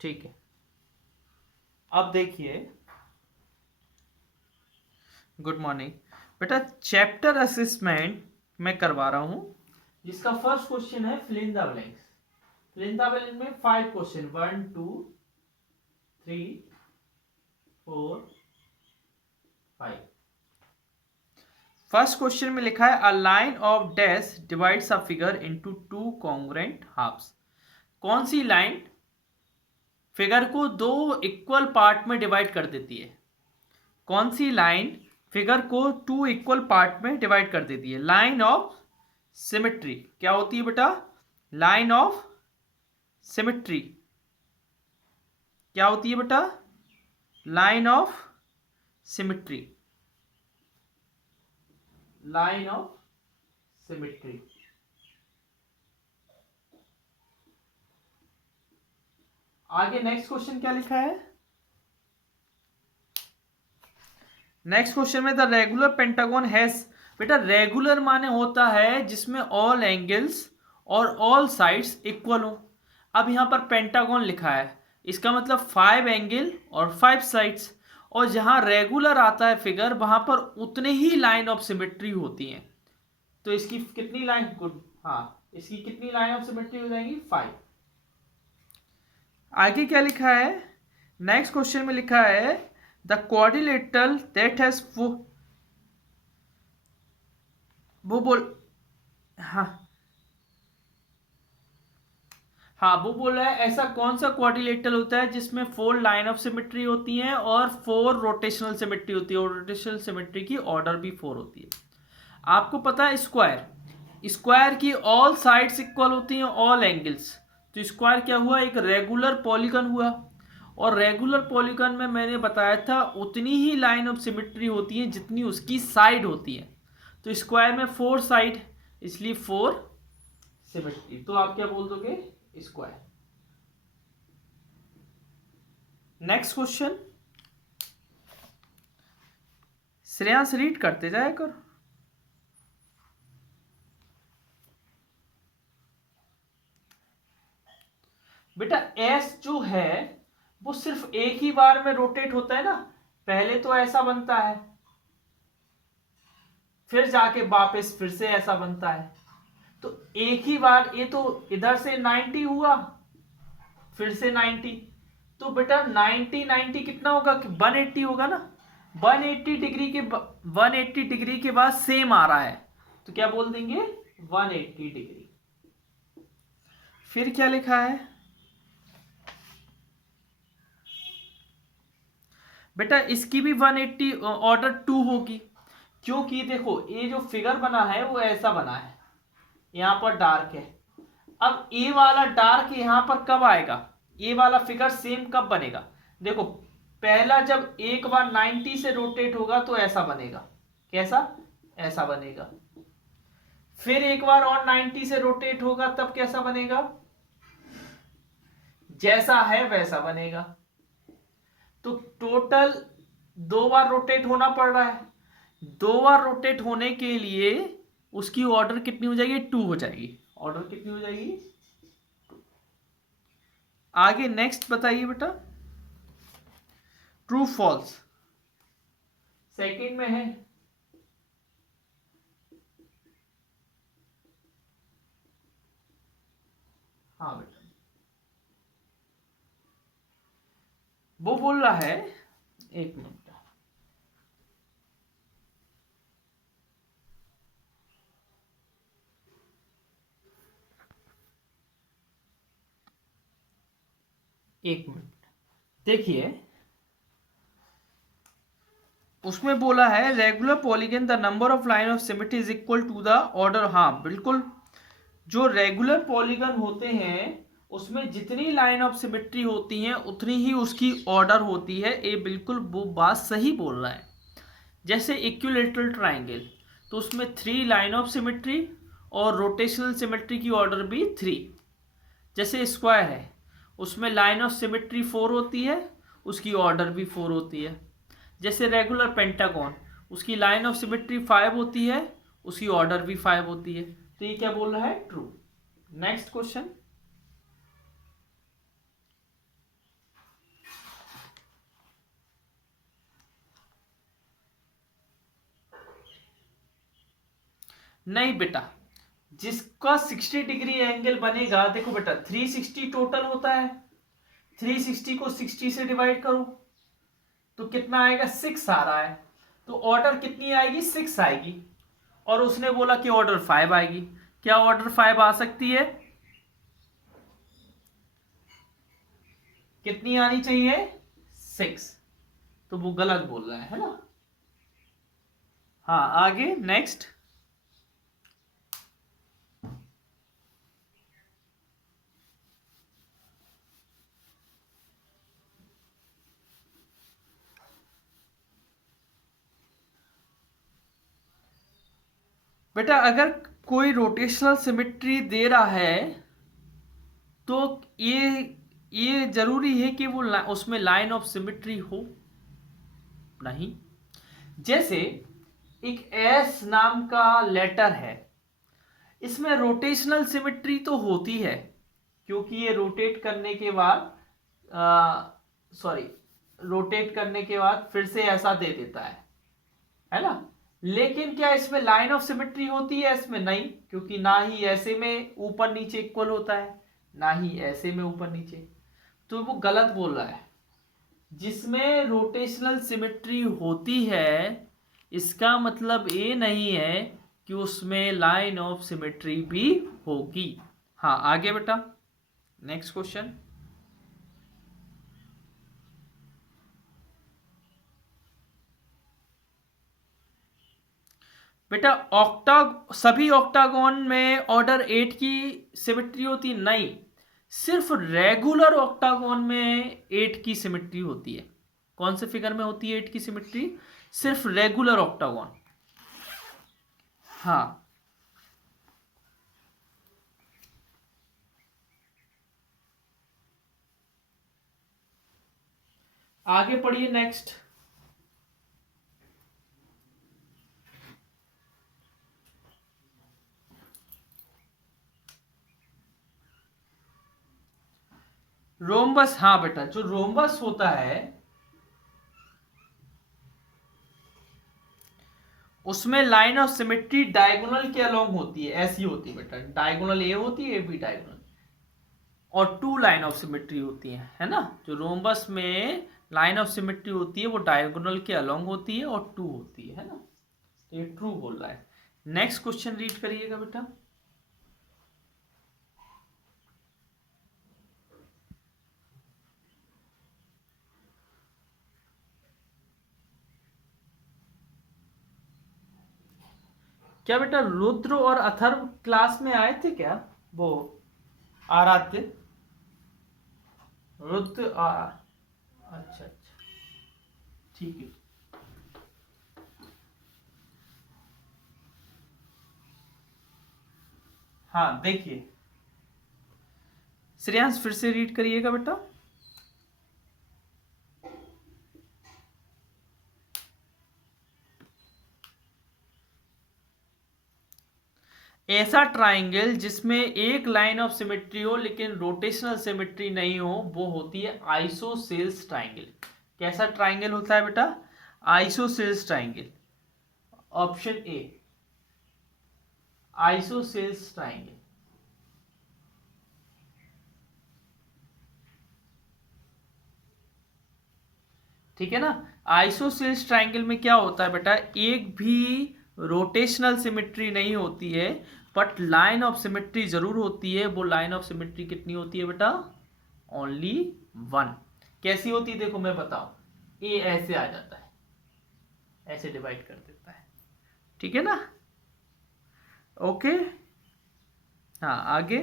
ठीक है, अब देखिए, गुड मॉर्निंग बेटा, चैप्टर असेसमेंट मैं करवा रहा हूं, जिसका फर्स्ट क्वेश्चन है fill in the blanks. Fill in the blank में 5 क्वेश्चन, 1 2 3 4 5। फर्स्ट क्वेश्चन में लिखा है a line of dash divides a figure into 2 congruent halves. कौन सी लाइन फिगर को 2 इक्वल पार्ट में डिवाइड कर देती है? कौन सी लाइन फिगर को 2 इक्वल पार्ट में डिवाइड कर देती है? Line of symmetry. क्या होती है बेटा? Line of symmetry. क्या होती है बेटा? Line of symmetry. Line of symmetry. आगे नेक्स्ट क्वेश्चन क्या लिखा है? नेक्स्ट क्वेश्चन में द रेगुलर पेंटागन हैज, बेटा रेगुलर माने होता है जिसमें ऑल एंगल्स और ऑल साइड्स इक्वल हो। अब यहां पर पेंटागन लिखा है, इसका मतलब 5 एंगल और 5 साइड्स, और जहां रेगुलर आता है फिगर वहां पर उतने ही लाइन ऑफ सिमेट्री होती हैं। तो इसकी कितनी लाइन, गुड, हाँ, इसकी कितनी लाइन ऑफ सिमेट्री हो जाएंगी? 5। आगे क्या लिखा है? नेक्स्ट क्वेश्चन में लिखा है द क्वाड्रिलेटरल दैट हैज वो बोल, हाँ हाँ, वो बोल रहा है ऐसा कौन सा क्वाड्रिलेटरल होता है जिसमें 4 लाइन ऑफ सिमेट्री होती हैं और 4 रोटेशनल सिमेट्री होती है, और रोटेशनल सिमेट्री की ऑर्डर भी 4 होती है। आपको पता है स्क्वायर, स्क्वायर की ऑल साइड्स इक्वल होती हैं, ऑल एंगल्स। तो स्क्वायर क्या हुआ? एक रेगुलर पॉलीगन हुआ, और रेगुलर पॉलीगन में मैंने बताया था उतनी ही लाइन ऑफ सिमेट्री होती है जितनी उसकी साइड होती है। तो स्क्वायर में 4 साइड, इसलिए 4 सिमेट्री। तो आप क्या बोल दोगे? Square. Next question, Shreyansh read करते जाया करो। बेटा एस जो है वो सिर्फ एक ही बार में रोटेट होता है ना। पहले तो ऐसा बनता है, फिर जाके वापस फिर से ऐसा बनता है। तो एक ही बार, ये तो इधर से 90 हुआ, फिर से 90। तो बेटा 90 90 कितना होगा? 180 होगा ना। 180 डिग्री के 180 डिग्री के बाद सेम आ रहा है, तो क्या बोल देंगे? 180 डिग्री। फिर क्या लिखा है बेटा? इसकी भी 180 ऑर्डर 2 होगी, क्योंकि देखो ये जो फिगर बना है वो ऐसा बना है, यहां पर डार्क है। अब ए वाला डार्क यहां पर कब आएगा? ए वाला फिगर सेम कब बनेगा? देखो, पहला जब एक बार 90 से रोटेट होगा तो ऐसा बनेगा। कैसा? ऐसा बनेगा। फिर एक बार और 90 से रोटेट होगा तब कैसा बनेगा? जैसा है वैसा बनेगा। तो टोटल 2 बार रोटेट होना पड़ रहा है। 2 बार रोटेट होने के लिए उसकी ऑर्डर कितनी हो जाएगी? 2 हो जाएगी। ऑर्डर कितनी हो जाएगी? आगे नेक्स्ट बताइए बेटा, ट्रू फॉल्स सेकंड में है। हाँ बेटा, वो बोल रहा है, एक मिनट, एक मिनट देखिए, उसमें बोला है regular polygon the number of line of symmetry is equal to the order. हाँ बिल्कुल, जो रेगुलर पॉलीगन होते हैं उसमें जितनी लाइन ऑफ सिमेट्री होती हैं उतनी ही उसकी ऑर्डर होती है। ये बिल्कुल वो बात सही बोल रहा है। जैसे इक्विलेटरल ट्राइंगल, तो उसमें 3 लाइन ऑफ सिमेट्री और रोटेशनल सिमेट्री की ऑर्डर भी 3। जैसे स्क्वायर है, उसमें लाइन ऑफ सिमेट्री 4 होती है, उसकी ऑर्डर भी 4 होती है। जैसे रेगुलर पेंटागन, उसकी लाइन ऑफ सिमेट्री 5 होती है, उसकी ऑर्डर भी 5 होती है। तो ये क्या बोल रहा है? ट्रू। नेक्स्ट क्वेश्चन, नहीं बेटा, जिसका 60 डिग्री एंगल बनेगा, देखो बेटा 360 टोटल होता है, 360 को 60 से डिवाइड करो तो कितना आएगा, 6 आ रहा है। तो ऑर्डर कितनी आएगी, 6 आएगी। और उसने बोला कि ऑर्डर 5 आएगी। क्या ऑर्डर 5 आ सकती है? कितनी आनी चाहिए, 6। तो वो गलत बोल रहा है ना। हाँ आगे नेक्स्ट। बेटा अगर कोई रोटेशनल सिमेट्री दे रहा है तो ये जरूरी है कि वो उसमें लाइन ऑफ सिमेट्री हो? नहीं। जैसे एक एस नाम का लेटर है, इसमें रोटेशनल सिमेट्री तो होती है क्योंकि ये रोटेट करने के बाद रोटेट करने के बाद फिर से ऐसा दे देता है ना। लेकिन क्या इसमें लाइन ऑफ सिमेट्री होती है? इसमें नहीं, क्योंकि ना ही ऐसे में ऊपर नीचे इक्वल होता है, ना ही ऐसे में ऊपर नीचे। तो वो गलत बोल रहा है। जिसमें रोटेशनल सिमेट्री होती है इसका मतलब ये नहीं है कि उसमें लाइन ऑफ सिमेट्री भी होगी। हाँ आगे बेटा नेक्स्ट क्वेश्चन। बेटा सभी ऑक्टागोन में ऑर्डर 8 की सिमेट्री होती? नहीं, सिर्फ रेगुलर ऑक्टागोन में 8 की सिमेट्री होती है। कौन से फिगर में होती है 8 की सिमेट्री? सिर्फ रेगुलर ऑक्टागोन। हाँ आगे पढ़िए नेक्स्ट। रोम्बस, हाँ बेटा जो रोम्बस होता है उसमें लाइन ऑफ सिमेट्री डायगोनल के अलोंग होती है, ऐसी होती है बेटा। डायगोनल ए होती है, बी डायगोनल, और 2 लाइन ऑफ सिमेट्री होती है ना। जो रोम्बस में लाइन ऑफ सिमेट्री होती है वो डायगोनल के अलोंग होती है और 2 होती है ना। तो ये ट्रू बोल रहा है। नेक्स्ट क्वेश्चन रीड करिएगा बेटा। क्या बेटा रुद्र और अथर्व क्लास में आए थे क्या? वो आराध्य, रुद्र अच्छा अच्छा ठीक है। हाँ देखिए श्रेयांश फिर से रीड करिएगा बेटा। ऐसा ट्राइंगल जिसमें एक लाइन ऑफ सिमेट्री हो लेकिन रोटेशनल सिमेट्री नहीं हो वो होती है आइसोसेल्स ट्राइंगल। कैसा ट्राइंगल होता है बेटा? Isosceles triangle. Option A isosceles triangle. ठीक है ना। आइसोसेल्स ट्राइंगल में क्या होता है बेटा, एक भी रोटेशनल सिमेट्री नहीं होती है बट लाइन ऑफ सिमेट्री जरूर होती है। वो लाइन ऑफ सिमेट्री कितनी होती है बेटा? ओनली 1। कैसी होती है देखो मैं बताऊं। ए ऐसे आ जाता है, ऐसे डिवाइड कर देता है, ठीक है ना। ओके हाँ आगे।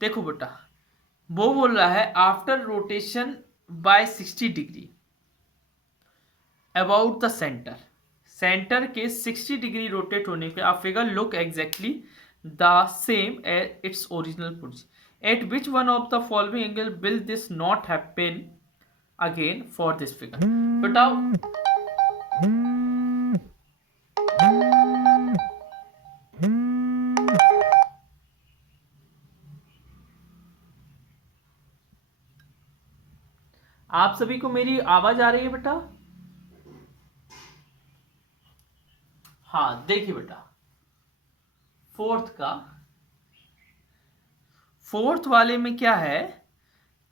देखो बेटा वो बोल रहा है after rotation by 60 degree about the centre, centre के 60 डिग्री रोटेट होने पे a figure look exactly the same as its original position, at which one of the following angle will this not happen again for this figure. बताओ आप सभी को मेरी आवाज आ रही है बेटा? हाँ देखिए बेटा, फोर्थ वाले में क्या है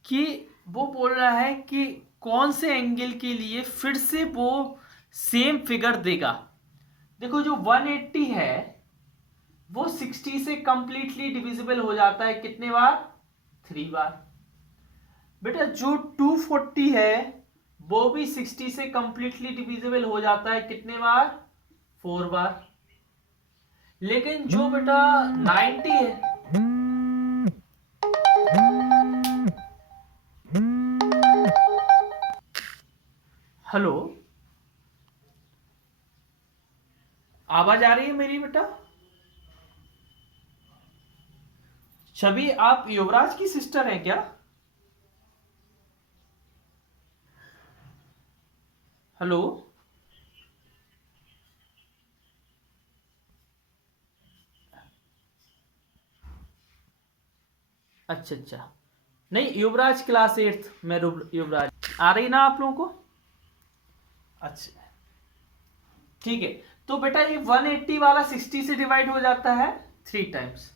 कि वो बोल रहा है कि कौन से एंगल के लिए फिर से वो सेम फिगर देगा। देखो जो 180 है वो 60 से कंप्लीटली डिविजिबल हो जाता है कितने बार? 3 बार। बेटा जो 240 है वो भी 60 से कंप्लीटली डिविजिबल हो जाता है कितने बार? 4 बार। लेकिन जो बेटा 90 है, हेलो आवाज आ रही है मेरी बेटा? छवि आप युवराज की सिस्टर हैं क्या? हेलो अच्छा अच्छा, नहीं युवराज क्लास 8th में, युवराज आ रही ना आप लोगों को? अच्छा ठीक है। तो बेटा ये 180 वाला 60 से डिवाइड हो जाता है 3 टाइम्स,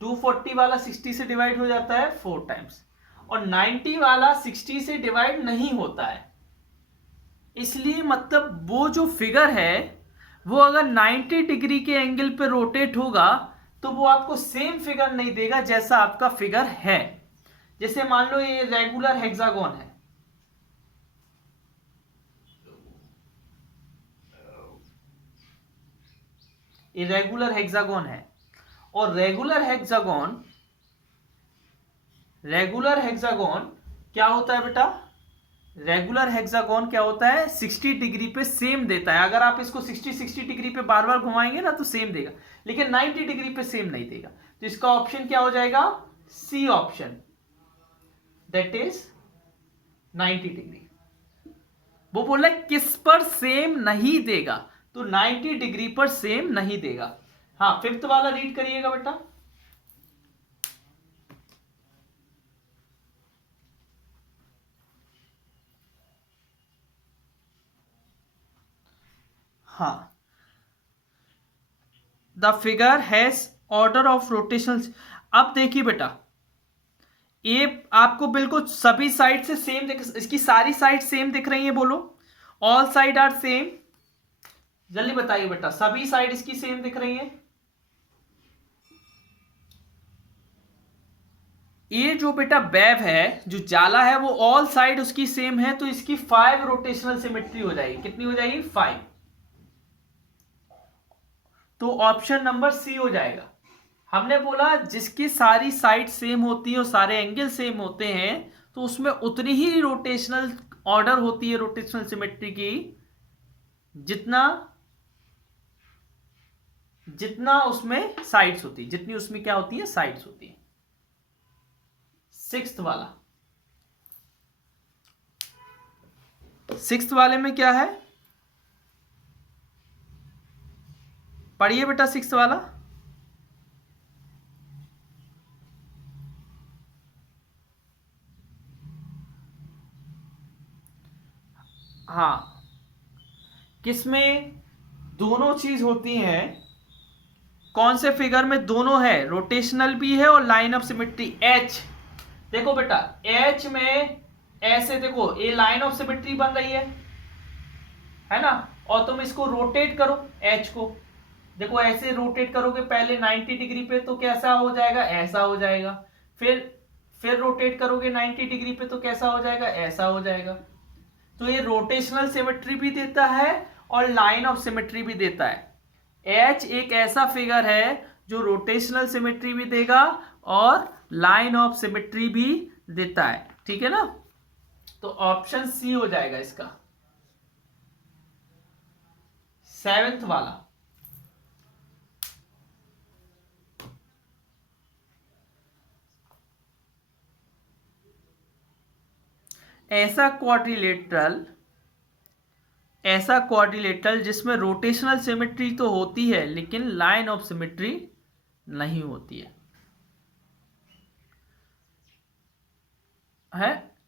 240 वाला 60 से डिवाइड हो जाता है 4 टाइम्स, और 90 वाला 60 से डिवाइड नहीं होता है। इसलिए मतलब वो जो फिगर है वो अगर 90 डिग्री के एंगल पे रोटेट होगा तो वो आपको सेम फिगर नहीं देगा जैसा आपका फिगर है। जैसे मान लो ये रेगुलर हेक्सागोन है, ये रेगुलर हेक्सागोन है, और रेगुलर हेक्सागोन क्या होता है बेटा? रेगुलर हेक्सागोन क्या होता है? 60 डिग्री पे सेम देता है। अगर आप इसको 60 डिग्री पे बार बार घुमाएंगे ना तो सेम देगा, लेकिन 90 डिग्री पे सेम नहीं देगा। तो इसका ऑप्शन क्या हो जाएगा? C option, that is 90 degree. वो बोल रहा है किस पर सेम नहीं देगा, तो 90 डिग्री पर सेम नहीं देगा। हाँ फिफ्थ वाला रीड करिएगा बेटा। हाँ the figure has order of rotation. अब देखिए बेटा, ये आपको बिल्कुल सभी साइड से सेम दिख, इसकी सारी साइड सेम दिख रही है, बोलो ऑल साइड आर सेम। जल्दी बताइए बेटा, सभी साइड इसकी सेम दिख रही है? ये जो बेटा वेव है, जो जाला है, वो ऑल साइड उसकी सेम है, तो इसकी 5 रोटेशनल सिमेट्री हो जाएगी। कितनी हो जाएगी? 5। तो ऑप्शन नंबर सी हो जाएगा। हमने बोला जिसकी सारी साइड सेम होती है और सारे एंगल सेम होते हैं तो उसमें उतनी ही रोटेशनल ऑर्डर होती है रोटेशनल सिमेट्री की जितना जितना उसमें साइड्स होती है, जितनी उसमें क्या होती है? साइड्स होती है। सिक्स्थ वाले में क्या है? पढ़िए बेटा सिक्स्थ वाला। हाँ किसमें दोनों चीज होती हैं? कौन से फिगर में दोनों है? रोटेशनल भी है और लाइन ऑफ सिमेट्री। एच देखो बेटा, एच में ऐसे देखो ये लाइन ऑफ सिमेट्री बन रही है ना, और तुम इसको रोटेट करो एच को, देखो ऐसे रोटेट करोगे पहले 90 डिग्री पे तो कैसा हो जाएगा? ऐसा हो जाएगा। फिर रोटेट करोगे 90 डिग्री पे तो कैसा हो जाएगा? ऐसा हो जाएगा। तो ये रोटेशनल सिमेट्री भी देता है और लाइन ऑफ सिमेट्री भी देता है। एच एक ऐसा फिगर है जो रोटेशनल सिमेट्री भी देगा और लाइन ऑफ सिमेट्री भी देता है। ठीक है ना? तो ऑप्शन सी हो जाएगा इसका, 7th वाला। ऐसा क्वाड्रिलेटरल जिसमें रोटेशनल सिमेट्री तो होती है लेकिन लाइन ऑफ सिमेट्री नहीं होती है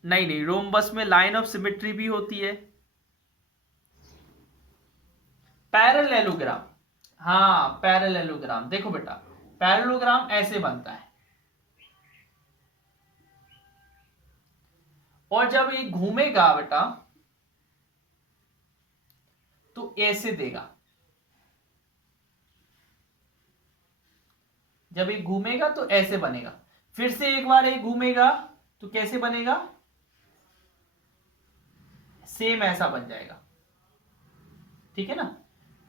नहीं नहीं, रोम्बस में लाइन ऑफ सिमेट्री भी होती है। पैरेललोग्राम, हाँ पैरेललोग्राम, देखो बेटा पैरेललोग्राम ऐसे बनता है और जब ये घूमेगा बेटा तो ऐसे देगा, जब ये घूमेगा तो ऐसे बनेगा, फिर से एक बार ये घूमेगा तो कैसे बनेगा, सेम ऐसा बन जाएगा, ठीक है ना।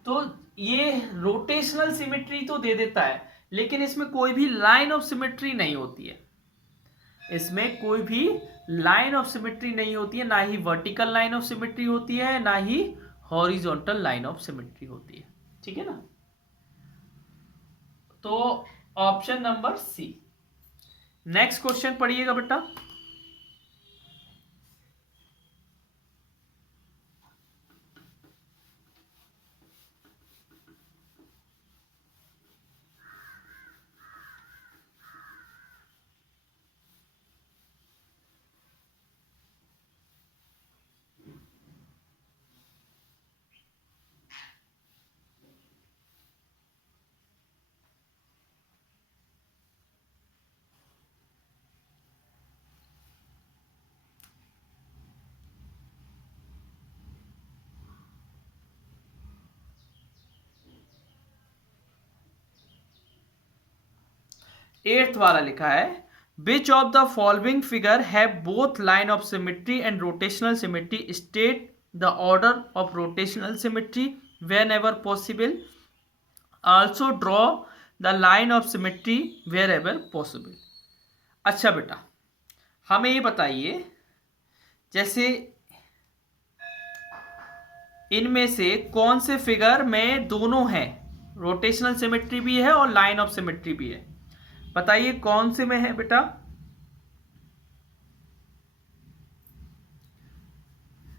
तो ये रोटेशनल सिमेट्री तो दे देता है लेकिन इसमें कोई भी लाइन ऑफ सिमेट्री नहीं होती है, इसमें कोई भी लाइन ऑफ सिमेट्री नहीं होती है, ना ही वर्टिकल लाइन ऑफ सिमेट्री होती है ना ही हॉरिजॉन्टल लाइन ऑफ सिमेट्री होती है, ठीक है ना। तो option number C. Next question पढ़िएगा बेटा। एट्थ वाला लिखा है, which of the following figure have both line of symmetry and rotational symmetry, state the order of rotational symmetry whenever possible, also draw the line of symmetry wherever possible. अच्छा बेटा हमें ये बताइए, जैसे इनमें से कौन से फिगर में दोनों हैं, रोटेशनल सिमेट्री भी है और लाइन ऑफ सिमेट्री भी है, बताइए कौन से में है बेटा।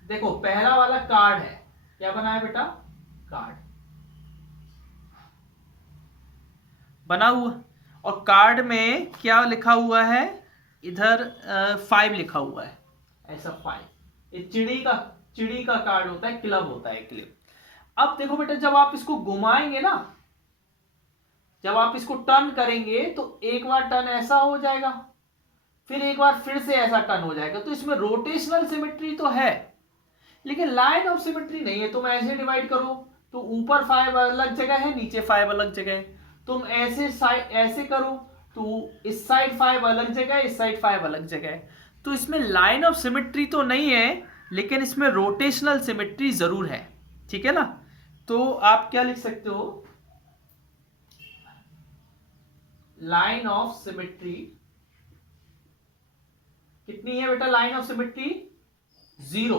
देखो पहला वाला कार्ड है, क्या बना है बेटा, कार्ड बना हुआ, और कार्ड में क्या लिखा हुआ है, इधर 5 लिखा हुआ है, ऐसा 5, ये चिड़ी का कार्ड होता है, क्लब होता है, क्लब। अब देखो बेटा जब आप इसको घुमाएंगे ना, जब आप इसको टर्न करेंगे तो एक बार टर्न ऐसा हो जाएगा, फिर एक बार फिर से ऐसा टर्न हो जाएगा, तो इसमें रोटेशनल सिमेट्री तो है लेकिन लाइन ऑफ सिमेट्री नहीं है। तुम ऐसे डिवाइड करो तो ऊपर 5 अलग जगह है, नीचे 5 अलग जगह है, तुम ऐसे साइड ऐसे करो तो इस साइड 5 अलग जगह है, इस साइड 5 अलग जगह है, तो इसमें लाइन ऑफ सिमेट्री तो नहीं है लेकिन इसमें रोटेशनल सिमेट्री जरूर है, ठीक है ना। तो आप क्या लिख सकते हो, लाइन ऑफ सिमेट्री कितनी है बेटा, line of symmetry 0,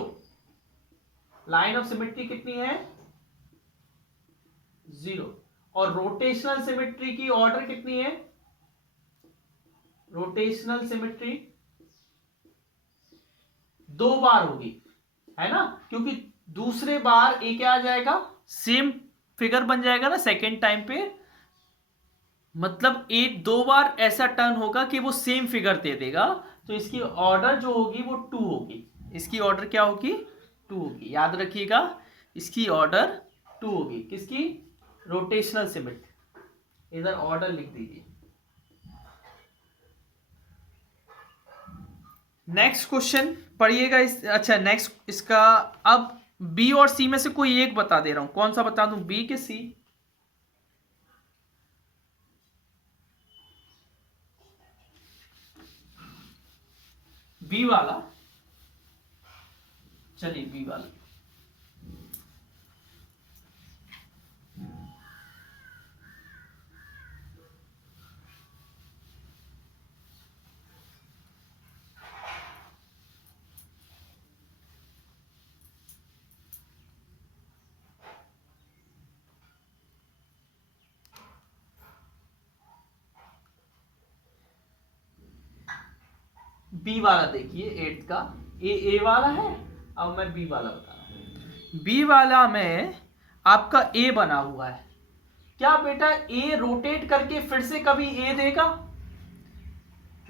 line of symmetry कितनी है 0, और रोटेशनल सिमेट्री की ऑर्डर कितनी है, रोटेशनल सिमेट्री 2 बार होगी, है ना, क्योंकि दूसरे बार एक क्या आ जाएगा, सेम फिगर बन जाएगा ना सेकेंड टाइम पे, मतलब एक 2 बार ऐसा टर्न होगा कि वो सेम फिगर दे देगा, तो इसकी ऑर्डर जो होगी वो 2 होगी, इसकी ऑर्डर क्या होगी 2 होगी, याद रखिएगा इसकी ऑर्डर 2 होगी, किसकी, रोटेशनल सिमेट्री, इधर ऑर्डर लिख दीजिए। नेक्स्ट क्वेश्चन पढ़िएगा अच्छा नेक्स्ट इसका, अब बी और सी में से कोई एक बता दे रहा हूं, कौन सा बता दूं, बी के सी, बी वाला, चलिए बी वाला, बी वाला देखिए 8th का, ए वाला है। अब मैं बी वाला बता रहा हूँ। बी वाला में आपका ए बना हुआ है। क्या बेटा ए रोटेट करके फिर से कभी ए देगा?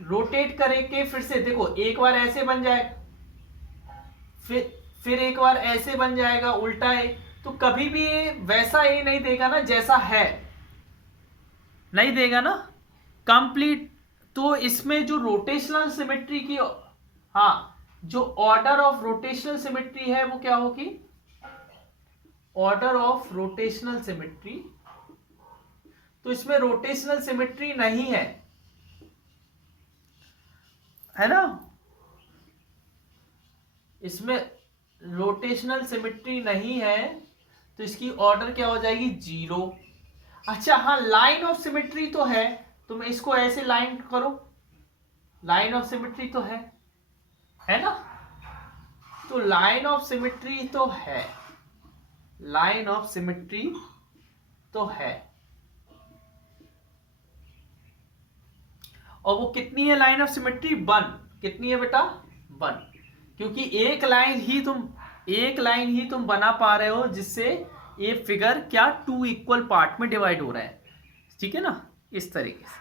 रोटेट करके फिर से देखो, एक बार ऐसे बन जाएगा, फिर एक बार ऐसे बन जाएगा उल्टा ए। तो कभी भी ये वैसा ए नहीं देगा ना जैसा है, नहीं देगा ना कंप्लीट। तो इसमें जो रोटेशनल सिमेट्री की, हाँ, जो ऑर्डर ऑफ रोटेशनल सिमेट्री है वो क्या होगी? Order of rotational symmetry. तो इसमें रोटेशनल सिमेट्री नहीं है ना? इसमें रोटेशनल सिमेट्री नहीं है, तो इसकी ऑर्डर क्या हो जाएगी? 0। अच्छा हाँ, लाइन ऑफ सिमेट्री तो है, तो मैं इसको ऐसे लाइन करो, लाइन ऑफ सिमेट्री तो है ना? तो लाइन ऑफ सिमेट्री तो है, लाइन ऑफ सिमेट्री तो है। और वो कितनी है लाइन ऑफ सिमेट्री? 1। कितनी है बेटा? 1। क्योंकि एक लाइन ही तुम बना पा रहे हो जिससे ये फिगर क्या 2 इक्वल पार्ट में डिवाइड हो रहा है, ठीक है ना, इस तरीके से।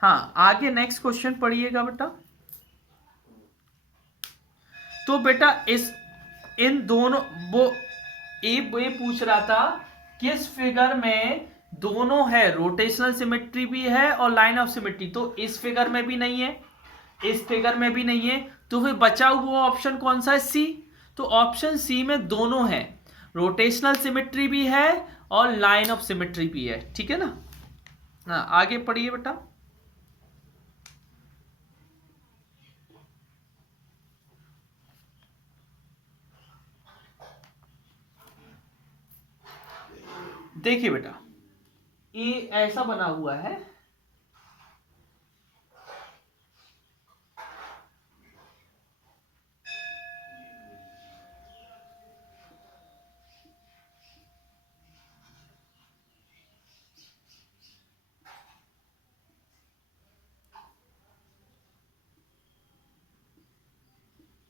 हाँ, आगे नेक्स्ट क्वेश्चन पढ़िएगा बेटा। तो बेटा इन दोनों वो ये पूछ रहा था किस फिगर में दोनों है, रोटेशनल सिमेट्री भी है और लाइन ऑफ सिमेट्री। तो इस फिगर में भी नहीं है, इस फिगर में भी नहीं है, तो फिर बचा हुआ ऑप्शन कौन सा है? सी। तो ऑप्शन सी में दोनों है, रोटेशनल सिमेट्री भी है और लाइन ऑफ सिमेट्री भी है, ठीक है ना। हाँ, आगे पढ़िए बेटा। देखिए बेटा, ये ऐसा बना हुआ है,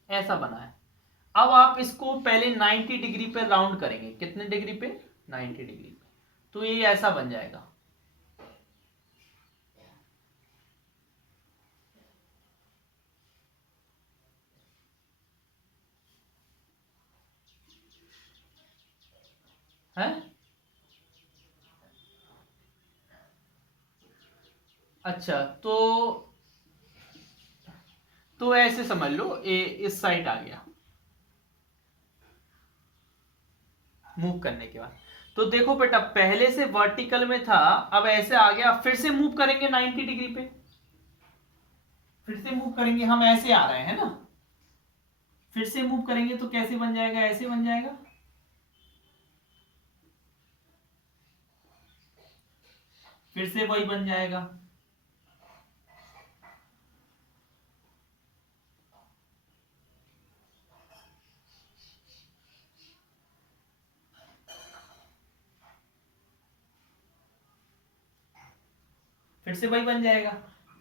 ऐसा बना है। अब आप इसको पहले 90 डिग्री पे राउंड करेंगे। कितने डिग्री पे? 90 डिग्री पे। तो ये ऐसा बन जाएगा, है? अच्छा, तो ऐसे समझ लो, ये इस साइड आ गया मूव करने के बाद। तो देखो बेटा, पहले से वर्टिकल में था, अब ऐसे आ गया, फिर से मूव करेंगे 90 डिग्री पे, फिर से मूव करेंगे, हम ऐसे आ रहे हैं ना, फिर से मूव करेंगे तो कैसे बन जाएगा? ऐसे बन जाएगा, फिर से वही बन जाएगा। फिर से वही बन जाएगा।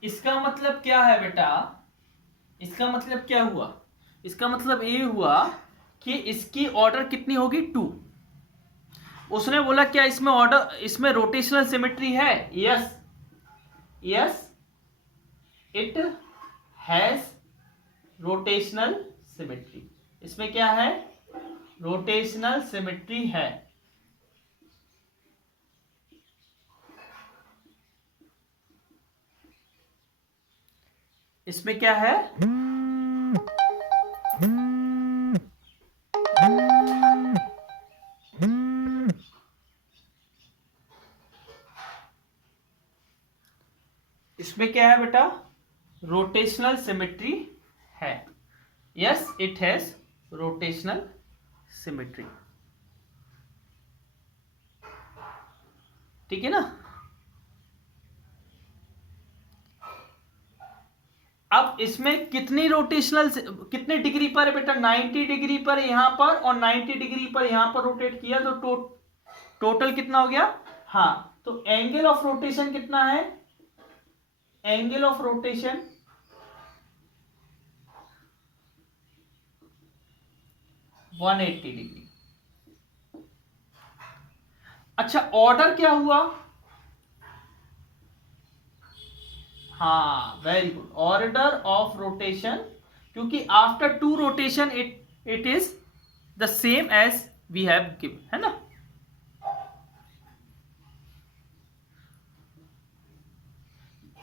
इसका मतलब क्या है बेटा? इसका मतलब क्या हुआ? इसका मतलब ये हुआ कि इसकी ऑर्डर कितनी होगी? 2। उसने बोला क्या इसमें ऑर्डर, इसमें रोटेशनल सिमेट्री है? Yes, yes it has rotational symmetry. इसमें क्या है? रोटेशनल सिमेट्री है। इसमें क्या है? इसमें क्या है बेटा? रोटेशनल सिमेट्री है। Yes it has rotational symmetry, ठीक है ना। अब इसमें कितनी रोटेशनल, कितने डिग्री पर है बेटा? 90 डिग्री पर यहां पर और 90 डिग्री पर यहां पर रोटेट किया, तो टोटल कितना हो गया? हाँ, तो एंगल ऑफ रोटेशन कितना है? Angle of rotation 180 degree. अच्छा ऑर्डर क्या हुआ? हाँ very good, order of rotation, क्योंकि after 2 rotation it is the same as we have given, है ना।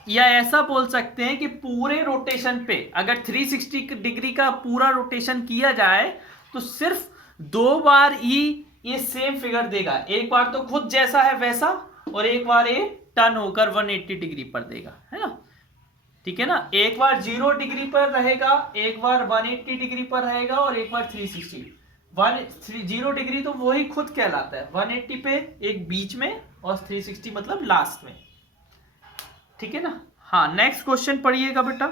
या ऐसा बोल सकते हैं कि पूरे रोटेशन पे अगर 360 डिग्री का पूरा रोटेशन किया जाए तो सिर्फ 2 बार ही ये सेम फिगर देगा। एक बार तो खुद जैसा है वैसा, और एक बार ये टर्न होकर 180 डिग्री पर देगा, है ना। ठीक है ना, एक बार 0 डिग्री पर रहेगा, एक बार 180 डिग्री पर रहेगा, और एक बार 360। 0 डिग्री तो वही खुद कहलाता है, 180 पे एक बीच में, और 360 मतलब लास्ट में। ठीक है ना। हाँ नेक्स्ट क्वेश्चन पढ़िएगा बेटा।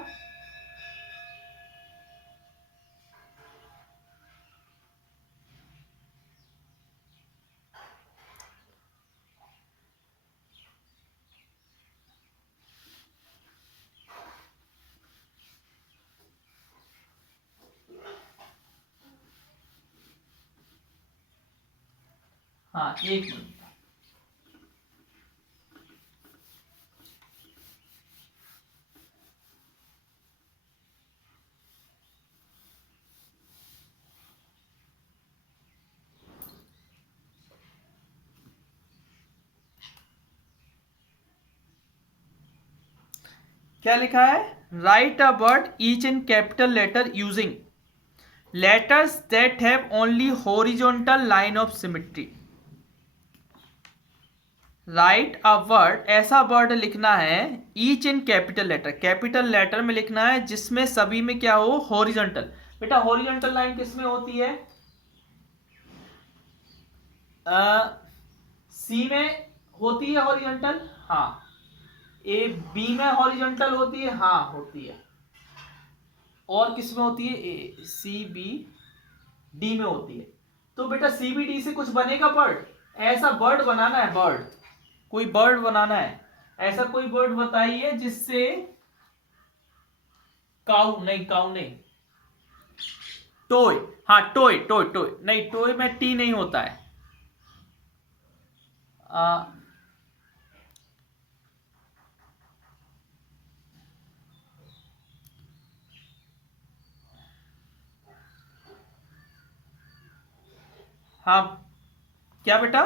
हाँ एक मिनट। क्या लिखा है? Write a word each in capital letter using letters that have only horizontal line of symmetry. Write a word, ऐसा वर्ड लिखना है each in capital letter, capital letter में लिखना है जिसमें सभी में क्या हो, हॉरिजॉन्टल। बेटा हॉरिजॉन्टल लाइन किस में होती है? सी में होती है हॉरिजॉन्टल, हाँ। ए बी में हॉरिजॉन्टल होती है, हाँ होती है। और किस में होती है? ए सी बी डी में होती है। तो बेटा सी बी डी से कुछ बनेगा वर्ड? ऐसा वर्ड बनाना है, वर्ड, कोई वर्ड बनाना है। ऐसा कोई वर्ड बताइए जिससे काउ नहीं, काउ नहीं, टोय, हाँ टोय, टोय टोय नहीं, टोय में टी नहीं होता है। हाँ क्या बेटा?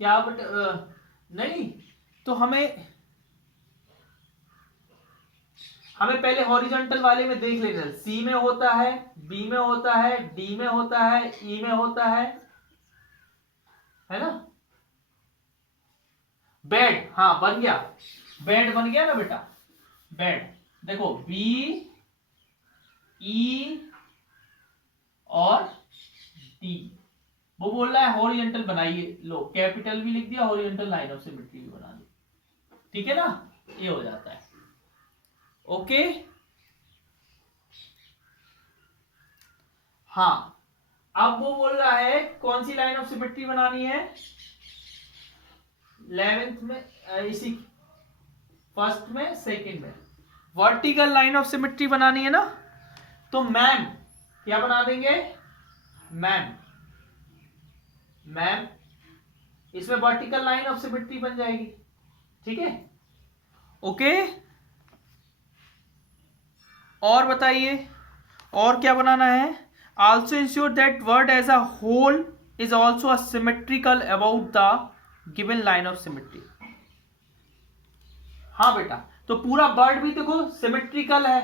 क्या बेटा? नहीं, तो हमें पहले हॉरिजॉन्टल वाले में देख लेना। सी में होता है, बी में होता है, डी में होता है, ई में होता है ना। बेड, हाँ बन गया, बेड बन गया ना बेटा, बेड। देखो बी ई और डी, वो बोल रहा है हॉरिजॉन्टल बनाइए, लो कैपिटल भी लिख दिया, हॉरिजॉन्टल लाइन ऑफ सिमेट्री भी बना दी। ठीक है ना, ये हो जाता है। ओके हाँ, अब वो बोल रहा है कौन सी लाइन ऑफ सिमेट्री बनानी है 11th में, इसी फर्स्ट में, सेकंड में वर्टिकल लाइन ऑफ सिमेट्री बनानी है ना। तो मैम क्या बना देंगे? मैम, मैम इसमें वर्टिकल लाइन ऑफ सिमेट्री बन जाएगी। ठीक है, ओके। और बताइए और क्या बनाना है? Also ensure that word as a whole is also symmetrical about the given line of symmetry. हाँ बेटा, तो पूरा वर्ड भी देखो सिमेट्रिकल है,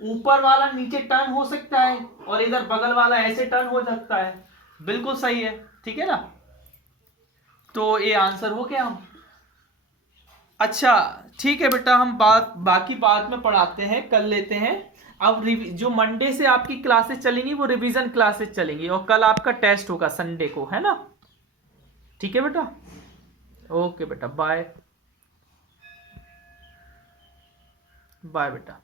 ऊपर वाला नीचे टर्न हो सकता है, और इधर बगल वाला ऐसे टर्न हो सकता है। बिल्कुल सही है, ठीक है ना। तो ये आंसर हो गया। हम अच्छा ठीक है बेटा, हम बाकी बाद में पढ़ाते हैं, कर लेते हैं। अब जो मंडे से आपकी क्लासेस चलेंगी वो रिवीजन क्लासेस चलेंगी, और कल आपका टेस्ट होगा संडे को, है ना। ठीक है बेटा, ओके बेटा, बाय बाय बेटा।